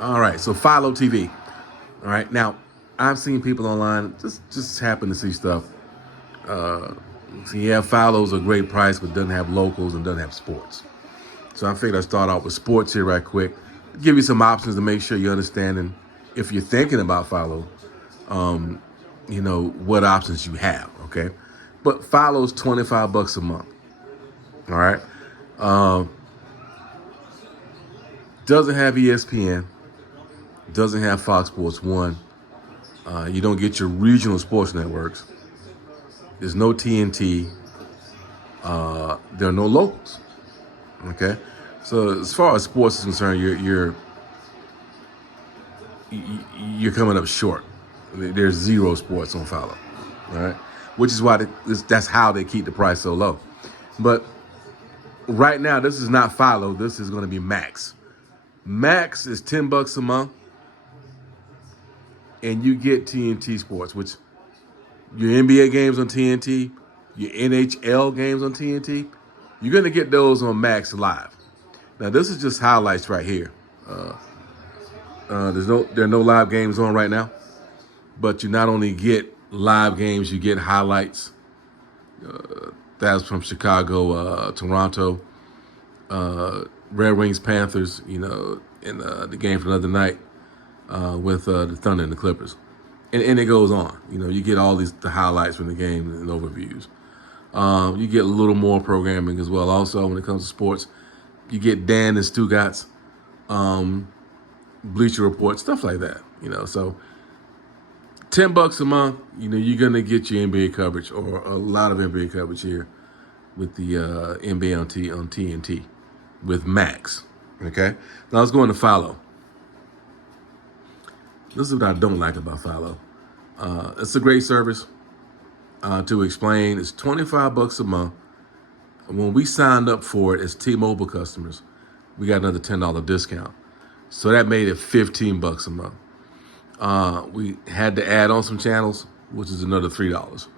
All right, so Philo TV. All right, now I've seen people online just happen to see stuff. Uh, so yeah, Philo's a great price, but doesn't have locals and doesn't have sports. So I figured I'd start off with sports here right quick. Give you some options to make sure you're understanding if you're thinking about Philo, what options you have, okay? But Philo's $25 a month. All right. Doesn't have ESPN, doesn't have Fox Sports 1. You don't get your regional sports networks. There's no TNT. There are no locals. Okay, so as far as sports is concerned, you're coming up short. There's zero sports on Philo, all right, which is why that's how they keep the price so low. But right now, this is not Philo. This is going to be Max. Max is $10 a month, and you get TNT Sports, which your NBA games on TNT, your NHL games on TNT, you're going to get those on Max Live. Now, this is just highlights right here. There are no live games on right now, but you not only get live games, you get highlights. That's from Chicago, Toronto, Red Wings, Panthers. In the game for another night with the Thunder and the Clippers, and it goes on. You get all the highlights from the game and overviews. You get a little more programming as well. Also, when it comes to sports, you get Dan and Stugatz, Bleacher Report, stuff like that. So $10 a month. You're gonna get your NBA coverage or a lot of NBA coverage here with the NBA on TNT with Max. Okay. Now let's go into Philo. This is what I don't like about Philo. It's a great service. To explain, it's $25 a month. When we signed up for it as T-Mobile customers, we got another $10 discount. So that made it $15 a month. We had to add on some channels, which is another $3.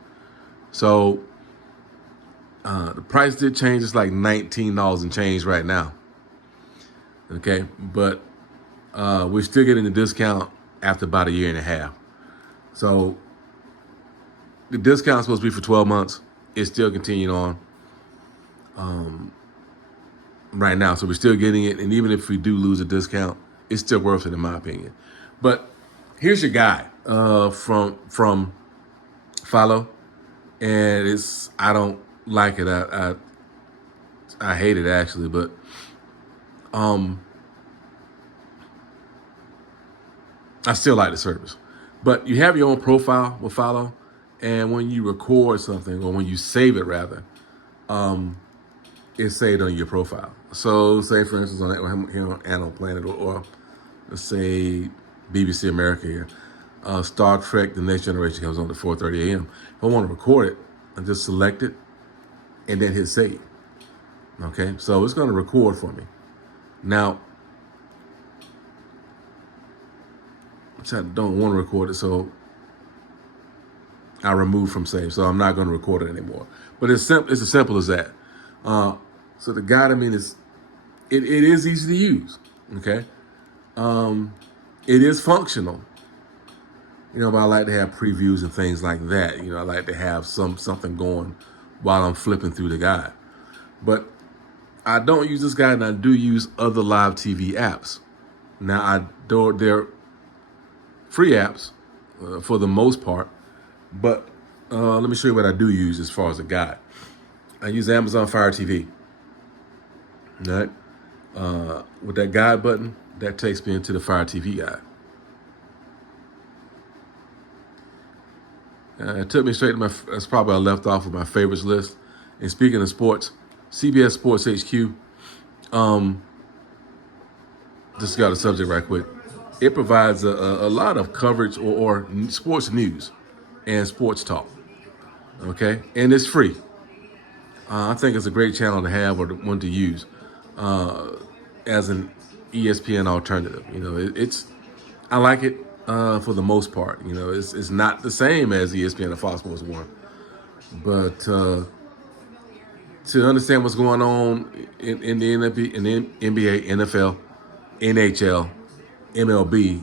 So the price did change. It's like $19 and change right now. Okay, but we're still getting the discount after about a year and a half. So the discount's supposed to be for 12 months. It's still continuing on right now. So we're still getting it. And even if we do lose a discount, it's still worth it in my opinion. But here's your guy from Philo. And I don't like it. I hate it actually, but I still like the service. But you have your own profile with Philo, and when you record something, or when you save it rather, it's saved on your profile. So say, for instance, on Animal Planet, or let's say BBC America here, Star Trek The Next Generation comes on at 4:30 a.m. If I want to record it, I just select it and then hit save. Okay, so it's going to record for me. Now, which I don't want to record it, so I remove from save. So I'm not going to record it anymore. But it's as simple as that. So the guide, it is easy to use. Okay, it is functional. But I like to have previews and things like that. I like to have something going while I'm flipping through the guide. But I don't use this guide, and I do use other live TV apps. Now, they're free apps for the most part, but let me show you what I do use as far as a guide. I use Amazon Fire TV. All right, with that guide button, that takes me into the Fire TV guide. It took me straight to that's probably I left off with my favorites list. And speaking of sports, CBS Sports HQ, just got a subject right quick. It provides a lot of coverage or sports news and sports talk. Okay, and it's free. I think it's a great channel to have or one to use as an ESPN alternative. I like it for the most part. It's not the same as ESPN or Fox Sports 1, but to understand what's going on in the NBA, NFL, NHL, MLB,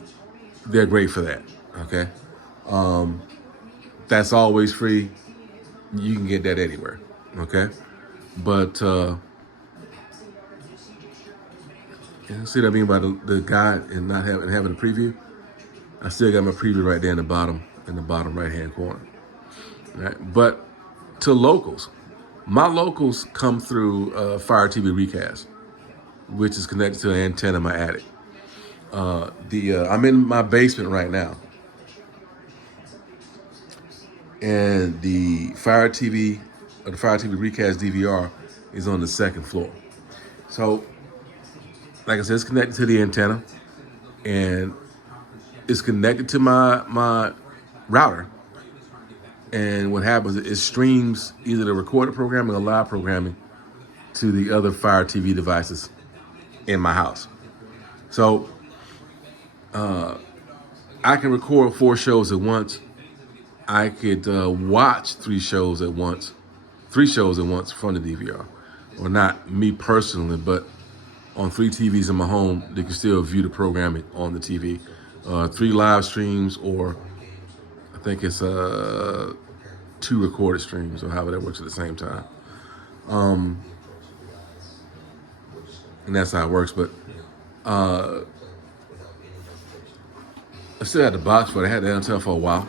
they're great for that. Okay, that's always free. You can get that anywhere. Okay, but see what I mean by the guide and not having a preview. I still got my preview right there in the bottom right hand corner. Right, but to locals, my locals come through Fire TV Recast, which is connected to an antenna in my attic. I'm in my basement right now, and the Fire TV Recast DVR is on the second floor. So, like I said, it's connected to the antenna, and it's connected to my router. And what happens is it streams either the recorded programming or live programming to the other Fire TV devices in my house. So I can record 4 shows at once. I could watch 3 shows at once from the DVR. Or not me personally, but on 3 TVs in my home, they can still view the programming on the TV. 3 live streams, or I think it's 2 recorded streams, or however that works at the same time. And that's how it works. But I still had the box, but I had the antenna for a while,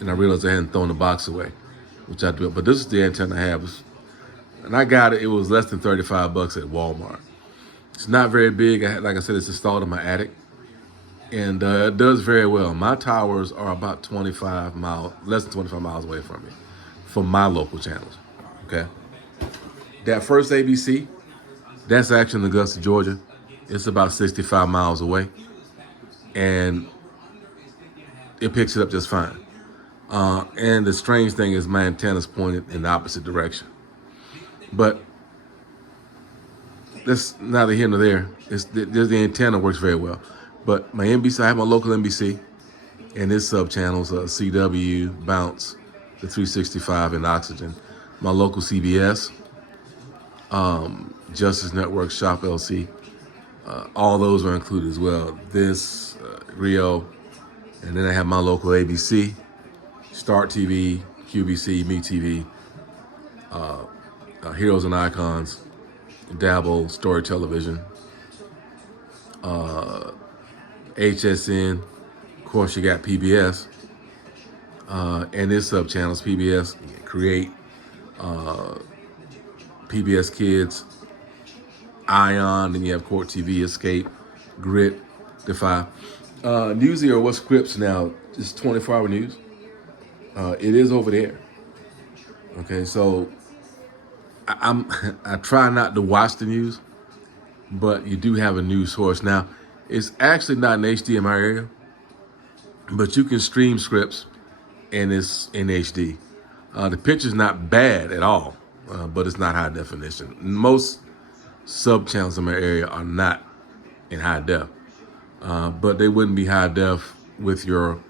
and I realized I hadn't thrown the box away, which I do. But this is the antenna I have, and I got it. It was less than $35 at Walmart. It's not very big. Like I said, it's installed in my attic, and it does very well. My towers are about less than 25 miles away from me, for my local channels. Okay, that first ABC, that's actually in Augusta, Georgia. It's about 65 miles away, and it picks it up just fine. And the strange thing is my antenna's pointed in the opposite direction. But that's neither here nor there. The antenna works very well. But my NBC, I have my local NBC, and its sub-channels, CW, Bounce, the 365, and Oxygen. My local CBS, Justice Network, Shop LC, all those are included as well. This, Rio, and then I have my local ABC, Start TV, QVC, MeTV, Heroes and Icons, Dabble, Story Television, HSN, of course you got PBS, and its sub-channels, PBS, Create, PBS Kids, Ion, then you have Court TV, Escape, Grit, Defy. Newsy, or What's Scripts now, is 24-hour news. It is over there. Okay, so I try not to watch the news, but you do have a news source. Now, it's actually not in HD in my area, but you can stream scripts, and it's in HD. The picture's not bad at all, but it's not high definition. Most sub-channels in my area are not in high def, but they wouldn't be high def with your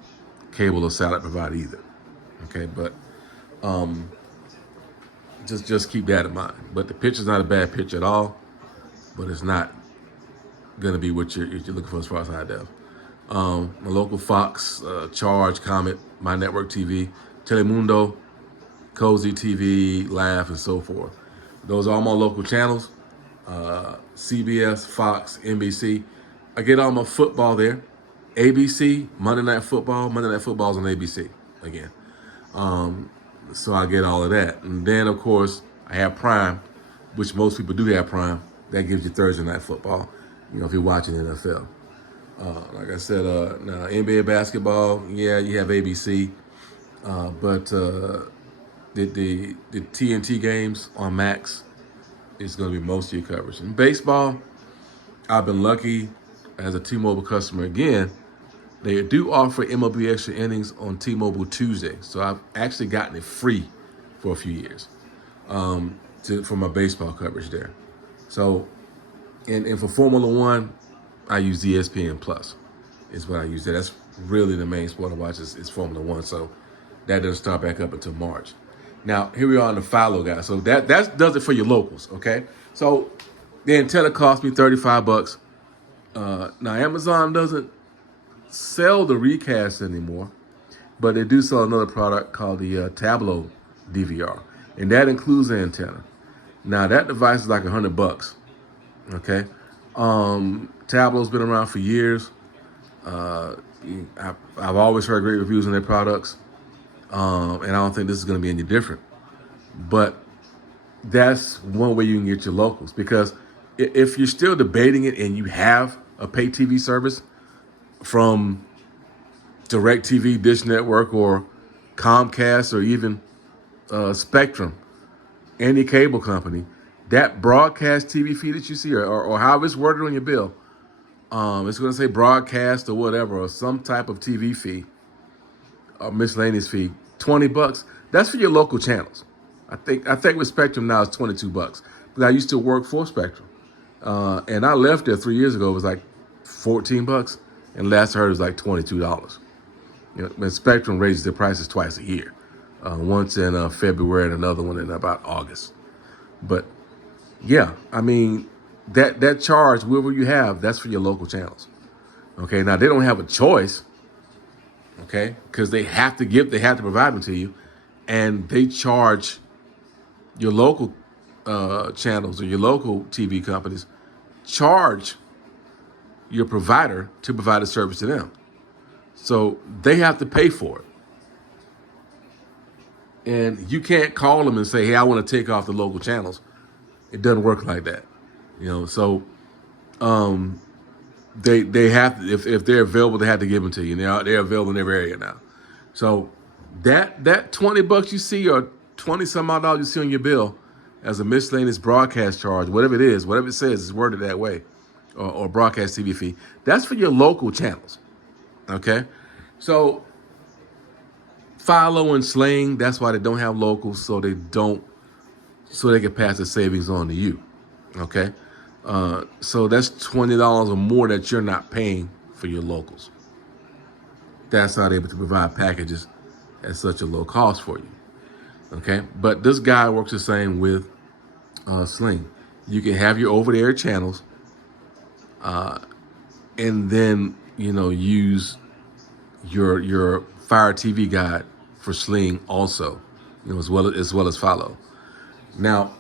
cable or satellite provider either. Okay, but just keep that in mind. But the picture's not a bad picture at all, but it's not gonna be what you're looking for as far as high def. My local Fox, Charge, Comet, My Network TV, Telemundo, Cozy TV, Laugh, and so forth. Those are all my local channels. CBS, Fox, NBC. I get all my football there. ABC, Monday Night Football. Monday Night Football's on ABC again. So I get all of that. And then, of course, I have Prime, which most people do have Prime. That gives you Thursday Night Football, if you're watching NFL. Like I said, now NBA basketball, yeah, you have ABC. But the TNT games on Max is going to be most of your coverage. In baseball, I've been lucky as a T-Mobile customer again. They do offer MLB Extra Innings on T-Mobile Tuesday, so I've actually gotten it free for a few years for my baseball coverage there. So, and for Formula One, I use ESPN Plus. Is what I use there. That's really the main sport I watch is Formula One. So that doesn't start back up until March. Now here we are on the Philo guy. So that does it for your locals. Okay. So the antenna cost me $35. Now, Amazon doesn't sell the recast anymore, but they do sell another product called the Tablo DVR, and that includes an antenna. Now, that device is like $100. Okay, Tablo's been around for years. Uh, I've always heard great reviews on their products, and I don't think this is going to be any different. But that's one way you can get your locals, because if you're still debating it and you have a pay TV service from DirecTV, Dish Network, or Comcast, or even Spectrum, any cable company, that broadcast TV feed that you see, or however it's worded on your bill, it's going to say broadcast or whatever, or some type of TV fee, or miscellaneous fee, $20. That's for your local channels. I think with Spectrum now it's $22. But I used to work for Spectrum, and I left there 3 years ago. It was like $14, and last I heard it was like $22. When Spectrum raises their prices twice a year, once in February and another one in about August. But yeah, I mean, that charge, whatever you have, that's for your local channels. Okay, now they don't have a choice, okay, because they have to provide them to you, and they charge your local channels or your local TV companies charge your provider to provide a service to them. So they have to pay for it. And you can't call them and say, hey, I want to take off the local channels. It doesn't work like that. So they have to, if they're available, they have to give them to you. And they're available in every area now. So that $20 you see, or 20 some odd dollars you see on your bill as a miscellaneous broadcast charge, whatever it is, whatever it says is worded that way, or broadcast TV fee, that's for your local channels. Okay, so Philo and Sling, that's why they don't have locals, so they can pass the savings on to you. Okay, so that's $20 or more that you're not paying for your locals. That's not able to provide packages at such a low cost for you. Okay, but this guy works the same with Sling. You can have your over-the-air channels, and then use your Fire TV guide for Sling also, as well as Philo. Now,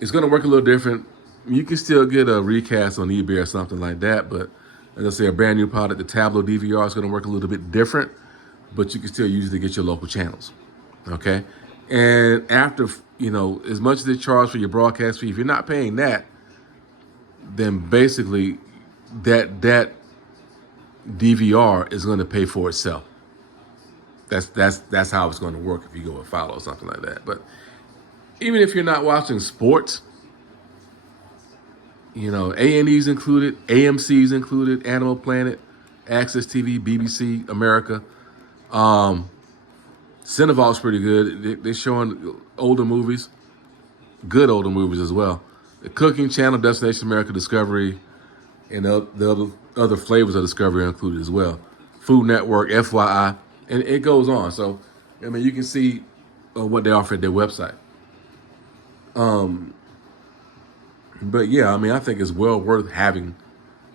it's going to work a little different. You can still get a recast on eBay or something like that, but as I say, a brand new product, the Tablo DVR, is going to work a little bit different, but you can still use it to get your local channels. Okay, and after as much as they charge for your broadcast fee, if you're not paying that, then basically that DVR is going to pay for itself. That's how it's going to work if you go with Philo or something like that. But even if you're not watching sports, A&E's included, AMC's included, Animal Planet, Access TV, BBC, America. Cinevault's pretty good. They're showing older movies, good older movies as well. The Cooking Channel, Destination America, Discovery, and the other flavors of Discovery are included as well. Food Network, FYI, and it goes on. So, you can see what they offer at their website. But yeah, I think it's well worth having,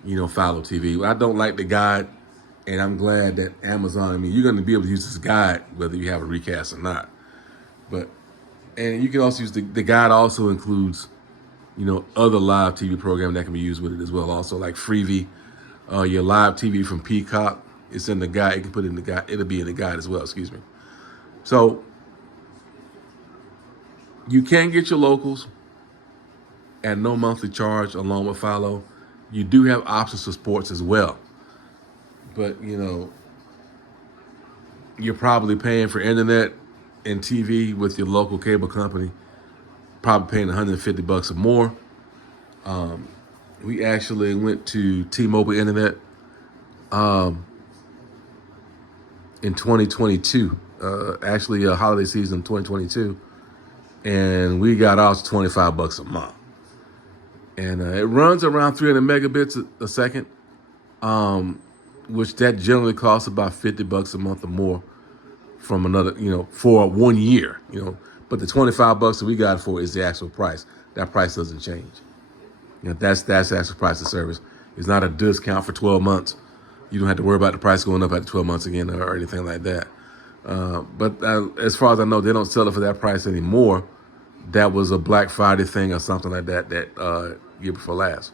Philo TV. I don't like the guide, and I'm glad that Amazon, you're going to be able to use this guide whether you have a recast or not. And you can also use the guide also includes, other live TV programming that can be used with it as well. Also, like Freevee, your live TV from Peacock, it's in the guide. You can put it in the guide. It'll be in the guide as well. Excuse me. So you can get your locals at no monthly charge along with Philo. You do have options for sports as well. But, you're probably paying for internet and TV with your local cable company, probably paying $150 or more. We actually went to T-Mobile Internet in 2022, actually holiday season 2022, and we got ours $25 a month. And it runs around 300 megabits a second, which that generally costs about $50 a month or more from another, for 1 year, but the $25 that we got for is the actual price. That price doesn't change. That's the actual price of service. It's not a discount for 12 months. You don't have to worry about the price going up after 12 months again or anything like that. But as far as I know, they don't sell it for that price anymore. That was a Black Friday thing or something like that year before last.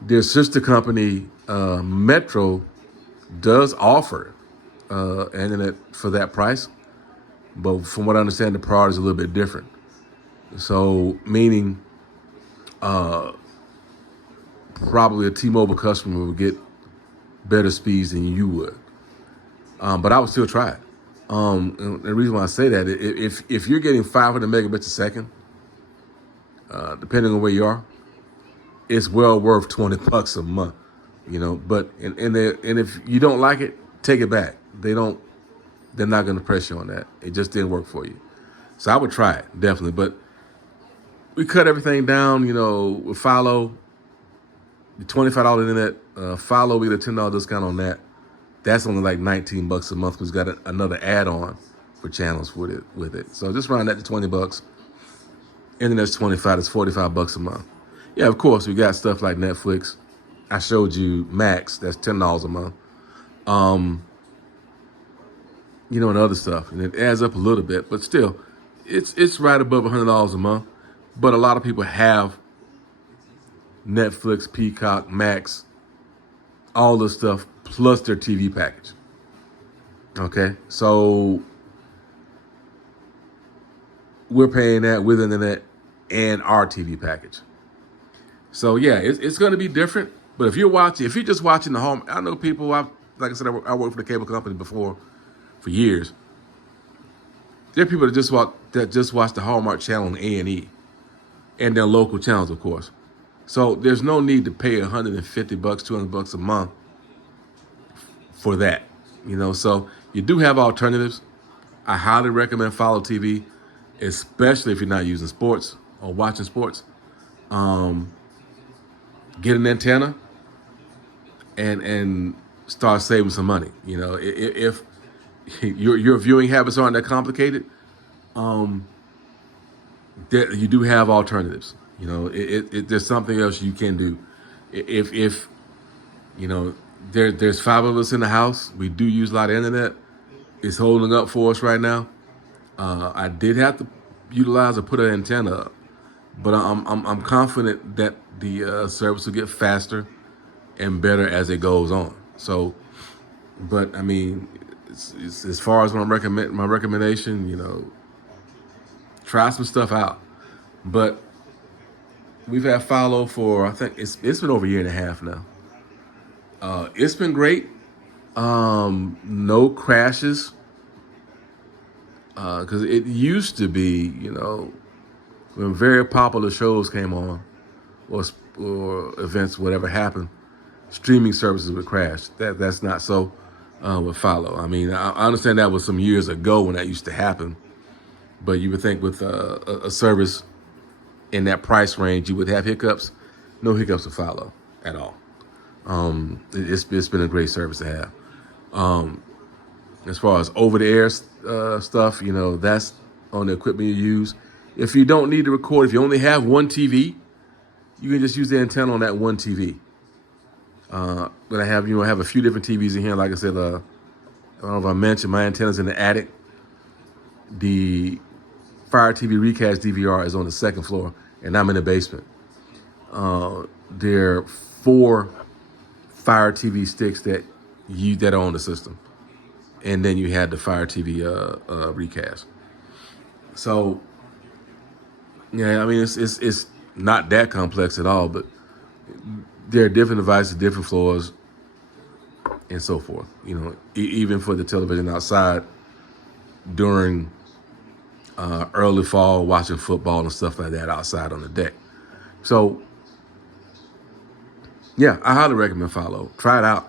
Their sister company, Metro, does offer internet for that price. But from what I understand, the product is a little bit different. So meaning probably a T-Mobile customer would get better speeds than you would. But I would still try it. And the reason why I say that, if you're getting 500 megabits a second, depending on where you are, it's well worth $20 a month, But and if you don't like it, take it back. They're not going to press you on that. It just didn't work for you. So I would try it, definitely. But we cut everything down, with Philo, the $25 internet, Philo, we get a $10 discount on that. That's only like $19 a month because we got another add-on for channels with it. So just round that to $20. Internet's $25, that's $45 a month. Yeah, of course, we got stuff like Netflix. I showed you Max, that's $10 a month. And other stuff. And it adds up a little bit, but still, it's right above $100 a month. But a lot of people have Netflix, Peacock, Max, all this stuff, plus their TV package. Okay, so we're paying that with internet and our TV package. So yeah, it's going to be different. But if you're just watching the home, I know people. Like I said, I worked for the cable company before for years. There are people that just watch the Hallmark channel on A&E and their local channels, of course. So there's no need to pay $150, $200 a month for that, So you do have alternatives. I highly recommend Philo TV, especially if you're not using sports or watching sports. Get an antenna and start saving some money. If your viewing habits aren't that complicated, you do have alternatives. There's something else you can do. If there's 5 of us in the house, we do use a lot of internet. It's holding up for us right now. I did have to utilize or put an antenna up, but I'm confident that the service will get faster and better as it goes on. So, but I mean, it's, as far as my recommendation, try some stuff out. But we've had Philo for, I think it's been over a year and a half now. It's been great. No crashes. Because it used to be, when very popular shows came on, or events, whatever happened, streaming services would crash. That's not so with Philo. I mean, I understand that was some years ago when that used to happen, but you would think with a service in that price range, you would have hiccups. No hiccups with Philo at all. It's been a great service to have. As far as over-the-air stuff, that's on the equipment you use. If you don't need to record, if you only have one TV, you can just use the antenna on that one TV. But I have a few different TVs in here. Like I said, I don't know if I mentioned, my antenna's in the attic. The Fire TV Recast DVR is on the second floor, and I'm in the basement. There are 4 Fire TV sticks that are on the system. And then you had the Fire TV Recast. So, yeah, I mean, it's not that complex at all, but there are different devices, different floors, and so forth. Even for the television outside during early fall, watching football and stuff like that outside on the deck. So, yeah, I highly recommend Philo. Try it out.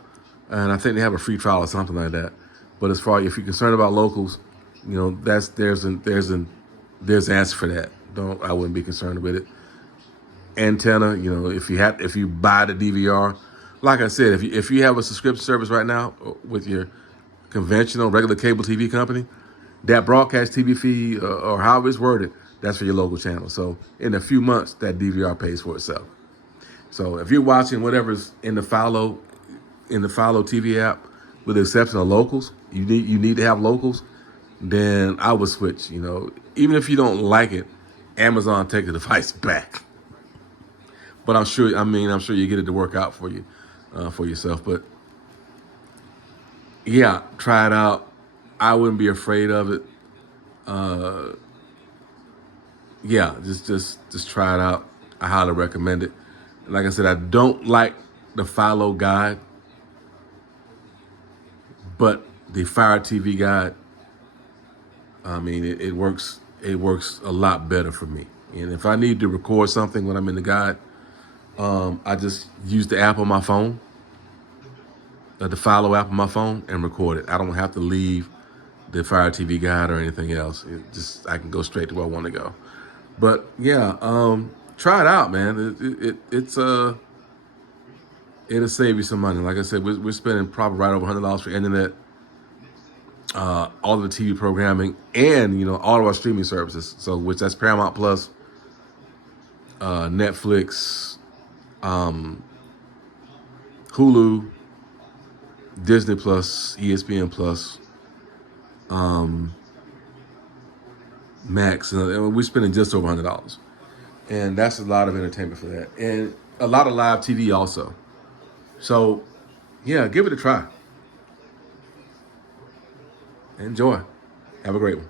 And I think they have a free trial or something like that. But as far as if you're concerned about locals, there's an answer for that. I wouldn't be concerned with it. Antenna, if you buy the DVR, like I said, if you have a subscription service right now with your conventional regular cable TV company, that broadcast TV fee or however it's worded, that's for your local channel. So in a few months, that DVR pays for itself. So if you're watching whatever's in the Philo TV app, with the exception of locals, you need to have locals. Then I would switch. You know, even if you don't like it, Amazon take the device back. But I'm sure you get it to work out for you, for yourself. But yeah, try it out. I wouldn't be afraid of it. Yeah, just try it out. I highly recommend it. Like I said, I don't like the Philo guide, but the Fire TV guide, I mean, it works. It works a lot better for me. And if I need to record something when I'm in the guide, I just use the app on my phone, the Philo app on my phone, and record it. I don't have to leave the Fire TV guide or anything else. I can go straight to where I want to go. But yeah, try it out, man. It'll save you some money. Like I said, we're spending probably right over $100 for internet, all of the TV programming, and all of our streaming services. So which that's Paramount Plus, Netflix, Hulu, Disney Plus, ESPN Plus, Max, and we're spending just over $100, and that's a lot of entertainment for that, and a lot of live TV also. So, yeah, give it a try. Enjoy. Have a great one.